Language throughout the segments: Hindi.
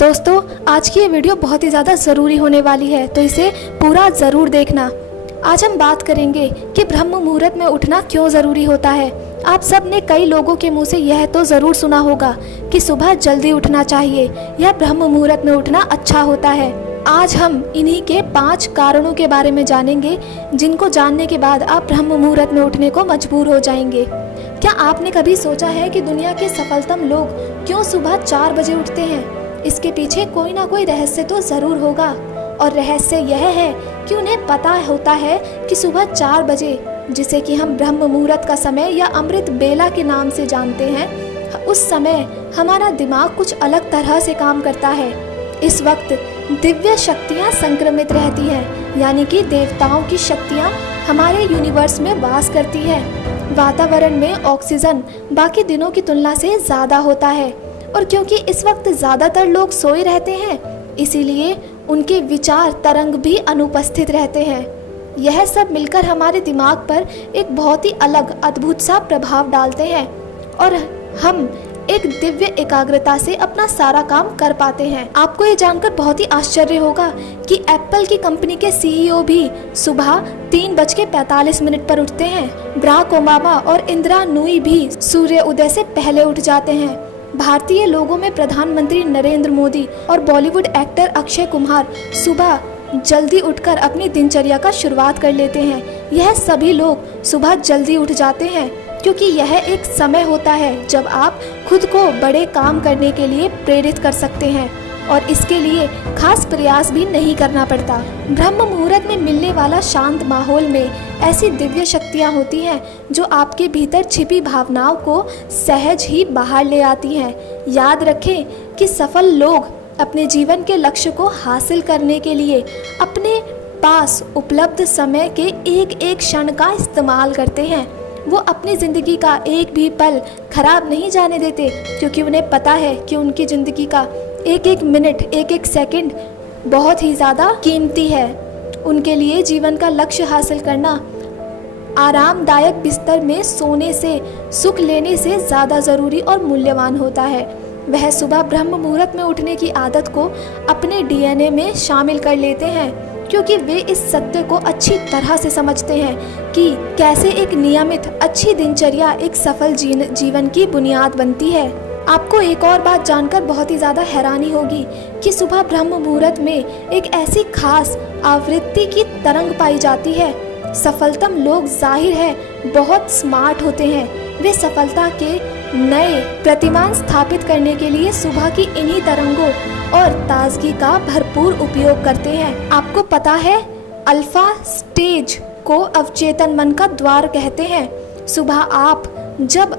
दोस्तों, आज की ये वीडियो बहुत ही ज़्यादा ज़रूरी होने वाली है, तो इसे पूरा ज़रूर देखना। आज हम बात करेंगे कि ब्रह्म मुहूर्त में उठना क्यों ज़रूरी होता है। आप सब ने कई लोगों के मुंह से यह तो ज़रूर सुना होगा कि सुबह जल्दी उठना चाहिए या ब्रह्म मुहूर्त में उठना अच्छा होता है। आज हम इन्हीं के 5 कारणों के बारे में जानेंगे, जिनको जानने के बाद आप ब्रह्म मुहूर्त में उठने को मजबूर हो जाएंगे। क्या आपने कभी सोचा है कि दुनिया के सफलतम लोग क्यों सुबह 4 बजे उठते हैं? इसके पीछे कोई ना कोई रहस्य तो ज़रूर होगा, और रहस्य यह है कि उन्हें पता होता है कि सुबह 4 बजे, जिसे कि हम ब्रह्म मुहूर्त का समय या अमृत बेला के नाम से जानते हैं, उस समय हमारा दिमाग कुछ अलग तरह से काम करता है। इस वक्त दिव्य शक्तियाँ संक्रमित रहती हैं, यानी कि देवताओं की शक्तियाँ हमारे यूनिवर्स में वास करती है। वातावरण में ऑक्सीजन बाकी दिनों की तुलना से ज़्यादा होता है, और क्योंकि इस वक्त ज़्यादातर लोग सोए रहते हैं, इसीलिए उनके विचार तरंग भी अनुपस्थित रहते हैं। यह सब मिलकर हमारे दिमाग पर एक बहुत ही अलग अद्भुत सा प्रभाव डालते हैं, और हम एक दिव्य एकाग्रता से अपना सारा काम कर पाते हैं। आपको ये जानकर बहुत ही आश्चर्य होगा कि एप्पल की कंपनी के सीईओ भी सुबह 3:45 पर उठते हैं। बराक ओबामा और इंदिरा नूई भी सूर्य उदय से पहले उठ जाते हैं। भारतीय लोगों में प्रधानमंत्री नरेंद्र मोदी और बॉलीवुड एक्टर अक्षय कुमार सुबह जल्दी उठकर अपनी दिनचर्या का शुरुआत कर लेते हैं। यह सभी लोग सुबह जल्दी उठ जाते हैं क्योंकि यह एक समय होता है जब आप खुद को बड़े काम करने के लिए प्रेरित कर सकते हैं, और इसके लिए खास प्रयास भी नहीं करना पड़ता। ब्रह्म मुहूर्त में मिलने वाला शांत माहौल में ऐसी दिव्य शक्तियाँ होती हैं जो आपके भीतर छिपी भावनाओं को सहज ही बाहर ले आती हैं। याद रखें कि सफल लोग अपने जीवन के लक्ष्य को हासिल करने के लिए अपने पास उपलब्ध समय के एक एक क्षण का इस्तेमाल करते हैं। वो अपनी ज़िंदगी का एक भी पल खराब नहीं जाने देते, क्योंकि उन्हें पता है कि उनकी ज़िंदगी का एक एक मिनट, एक एक सेकंड बहुत ही ज़्यादा कीमती है। उनके लिए जीवन का लक्ष्य हासिल करना आरामदायक बिस्तर में सोने से, सुख लेने से ज़्यादा ज़रूरी और मूल्यवान होता है। वह सुबह ब्रह्म मुहूर्त में उठने की आदत को अपने डीएनए में शामिल कर लेते हैं, क्योंकि वे इस सत्य को अच्छी तरह से समझते हैं कि कैसे एक नियमित अच्छी दिनचर्या एक सफल जीवन की बुनियाद बनती है। आपको एक और बात जानकर बहुत ही ज़्यादा हैरानी होगी कि सुबह ब्रह्म मुहूर्त में एक ऐसी खास आवृत्ति की तरंग पाई जाती है। सफलतम लोग जाहिर है बहुत स्मार्ट होते हैं। वे सफलता के नए प्रतिमान स्थापित करने के लिए सुबह की इन्हीं तरंगों और ताजगी का भरपूर उपयोग करते हैं। आपको पता है, अल्फा स्टेज को अवचेतन मन का द्वार कहते हैं। सुबह आप जब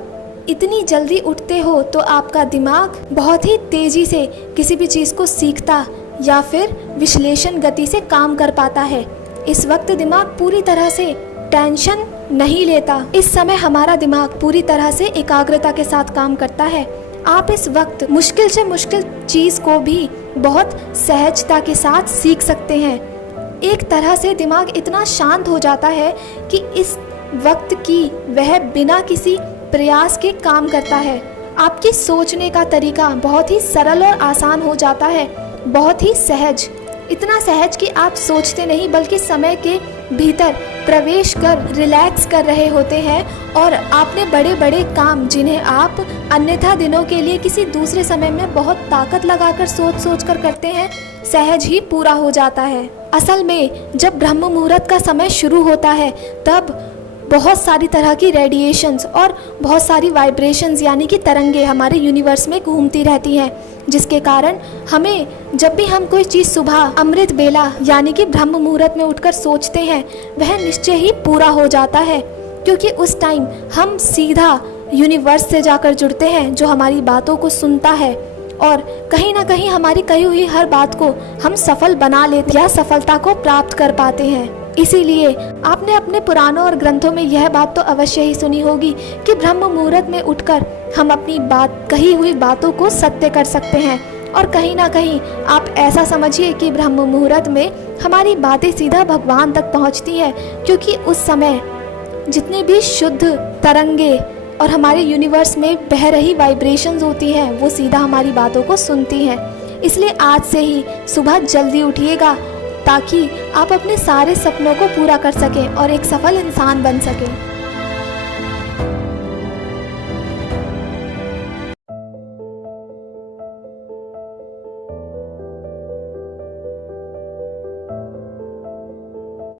इतनी जल्दी उठते हो तो आपका दिमाग बहुत ही तेजी से किसी भी चीज़ को सीखता या फिर विश्लेषण गति से काम कर पाता है। इस वक्त दिमाग पूरी तरह से टेंशन नहीं लेता। इस समय हमारा दिमाग पूरी तरह से एकाग्रता के साथ काम करता है। आप इस वक्त मुश्किल से मुश्किल चीज़ को भी बहुत सहजता के साथ सीख सकते हैं। एक तरह से दिमाग इतना शांत हो जाता है कि इस वक्त की वह बिना किसी प्रयास के काम करता है। आपकी सोचने का तरीका बहुत ही सरल और आसान हो जाता है, बहुत ही सहज, इतना सहज कि आप सोचते नहीं बल्कि समय के भीतर प्रवेश कर रिलैक्स कर रहे होते हैं, और आपने बड़े बड़े काम जिन्हें आप अन्यथा दिनों के लिए किसी दूसरे समय में बहुत ताकत लगाकर सोच कर करते हैं, सहज ही पूरा हो जाता है। असल में जब ब्रह्म मुहूर्त का समय शुरू होता है तब बहुत सारी तरह की रेडिएशंस और बहुत सारी वाइब्रेशंस यानी कि तरंगे हमारे यूनिवर्स में घूमती रहती हैं, जिसके कारण हमें जब भी हम कोई चीज़ सुबह अमृत बेला यानी कि ब्रह्म मुहूर्त में उठकर सोचते हैं, वह निश्चय ही पूरा हो जाता है, क्योंकि उस टाइम हम सीधा यूनिवर्स से जाकर जुड़ते हैं जो हमारी बातों को सुनता है, और कहीं ना कहीं हमारी कही हुई हर बात को हम सफल बना लेते या सफलता को प्राप्त कर पाते हैं। इसीलिए आपने अपने पुराणों और ग्रंथों में यह बात तो अवश्य ही सुनी होगी कि ब्रह्म मुहूर्त में उठकर हम अपनी कही हुई बातों को सत्य कर सकते हैं। और कहीं ना कहीं आप ऐसा समझिए कि ब्रह्म मुहूर्त में हमारी बातें सीधा भगवान तक पहुंचती हैं, क्योंकि उस समय जितने भी शुद्ध तरंगे और हमारे यूनिवर्स में बह रही वाइब्रेशंस होती हैं वो सीधा हमारी बातों को सुनती हैं। इसलिए आज से ही सुबह जल्दी उठिएगा ताकि आप अपने सारे सपनों को पूरा कर सकें और एक सफल इंसान बन सकें।